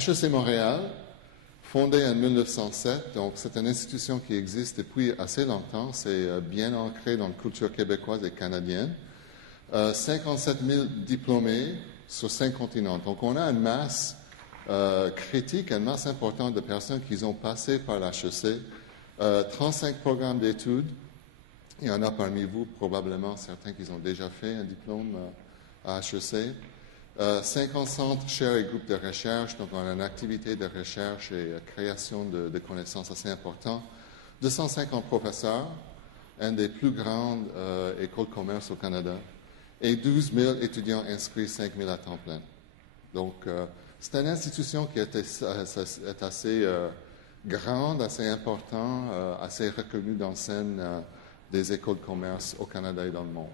HEC Montréal, fondée en 1907, donc c'est une institution qui existe depuis assez longtemps, c'est bien ancré dans la culture québécoise et canadienne. 57 000 diplômés sur 5 continents. Donc on a une masse critique, une masse importante de personnes qui ont passé par l'HEC. 35 programmes d'études. Il y en a parmi vous, probablement certains qui ont déjà fait un diplôme à HEC. 50 centres, chaires et groupes de recherche, donc on a une activité de recherche et création de connaissances assez importantes. 250 professeurs, une des plus grandes écoles de commerce au Canada, et 12 000 étudiants inscrits, 5 000 à temps plein. Donc, c'est une institution qui est assez grande, assez importante, assez reconnue dans la scène des écoles de commerce au Canada et dans le monde.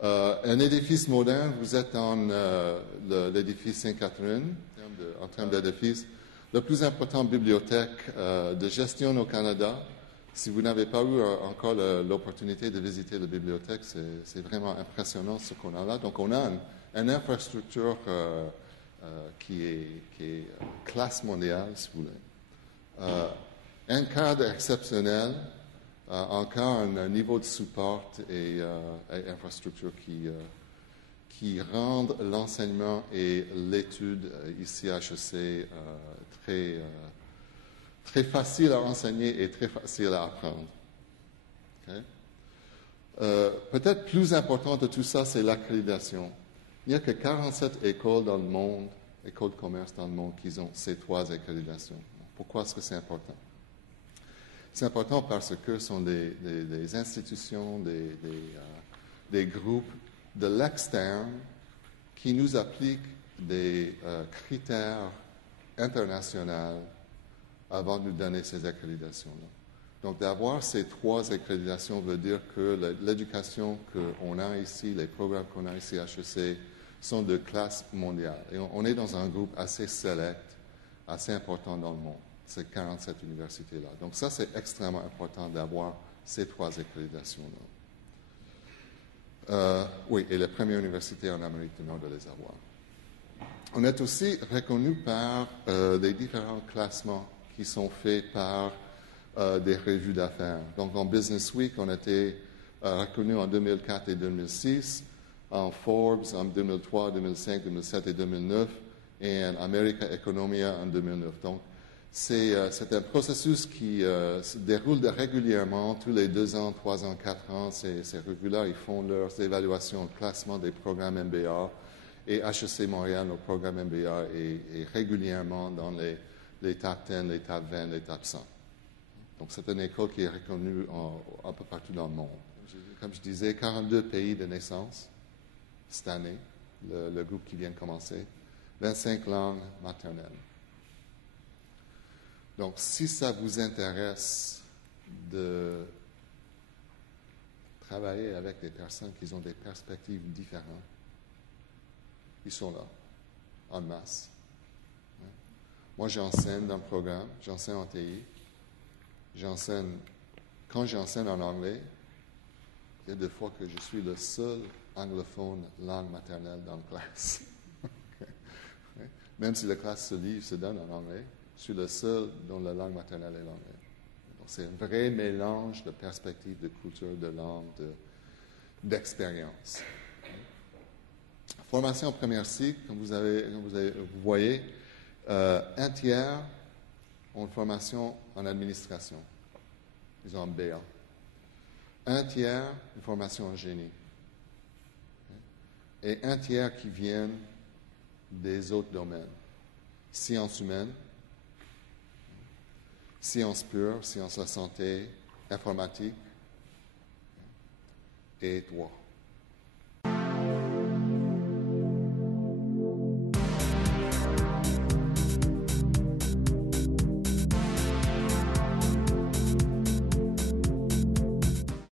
Un édifice moderne, vous êtes dans l'édifice Sainte-Catherine, en termes d'édifice. La plus importante bibliothèque de gestion au Canada. Si vous n'avez pas eu encore l'opportunité de visiter la bibliothèque, c'est vraiment impressionnant ce qu'on a là. Donc, on a une infrastructure qui est classe mondiale, si vous voulez. Un cadre exceptionnel. Encore un niveau de support et infrastructure qui rendent l'enseignement et l'étude ici à HEC très facile à enseigner et très facile à apprendre. Okay? Peut-être plus important de tout ça, c'est l'accréditation. Il n'y a que 47 écoles dans le monde, écoles de commerce dans le monde, qui ont ces 3 accréditations. Pourquoi est-ce que c'est important? C'est important parce que ce sont des institutions, des groupes de l'externe qui nous appliquent des critères internationaux avant de nous donner ces accréditations-là. Donc, d'avoir ces 3 accréditations veut dire que l'éducation qu'on a ici, les programmes qu'on a ici à HEC, sont de classe mondiale. Et on est dans un groupe assez select, assez important dans le monde. Ces 47 universités-là. Donc ça, c'est extrêmement important d'avoir ces 3 accréditations-là. Oui, et la première université en Amérique du Nord de les avoir. On est aussi reconnu par les différents classements qui sont faits par des revues d'affaires. Donc en Business Week, on a été reconnu en 2004 et 2006, en Forbes en 2003, 2005, 2007 et 2009, et en America Economia en 2009. Donc, c'est un processus qui se déroule régulièrement, tous les 2 ans, 3 ans, 4 ans. Ces revues-là, ils font leurs évaluations, le classement des programmes MBA. Et HEC Montréal, nos programmes MBA, est régulièrement dans les top 10, les top 20, les top 100. Donc, c'est une école qui est reconnue un peu partout dans le monde. Comme je disais, 42 pays de naissance cette année, le groupe qui vient de commencer. 25 langues maternelles. Donc, si ça vous intéresse de travailler avec des personnes qui ont des perspectives différentes, ils sont là, en masse. Moi, j'enseigne dans le programme, j'enseigne en TI, quand j'enseigne en anglais, il y a des fois que je suis le seul anglophone langue maternelle dans la classe. Même si la classe se donne en anglais, je suis le seul dont la langue maternelle est l'anglais. Donc, c'est un vrai mélange de perspectives, de culture, de langue, d'expérience. Formation en première cycle, comme vous voyez, un tiers ont une formation en administration. Ils ont un BA. Un tiers, une formation en génie. Et un tiers qui viennent des autres domaines. Sciences humaines, sciences pures, sciences de la santé, informatique et droit.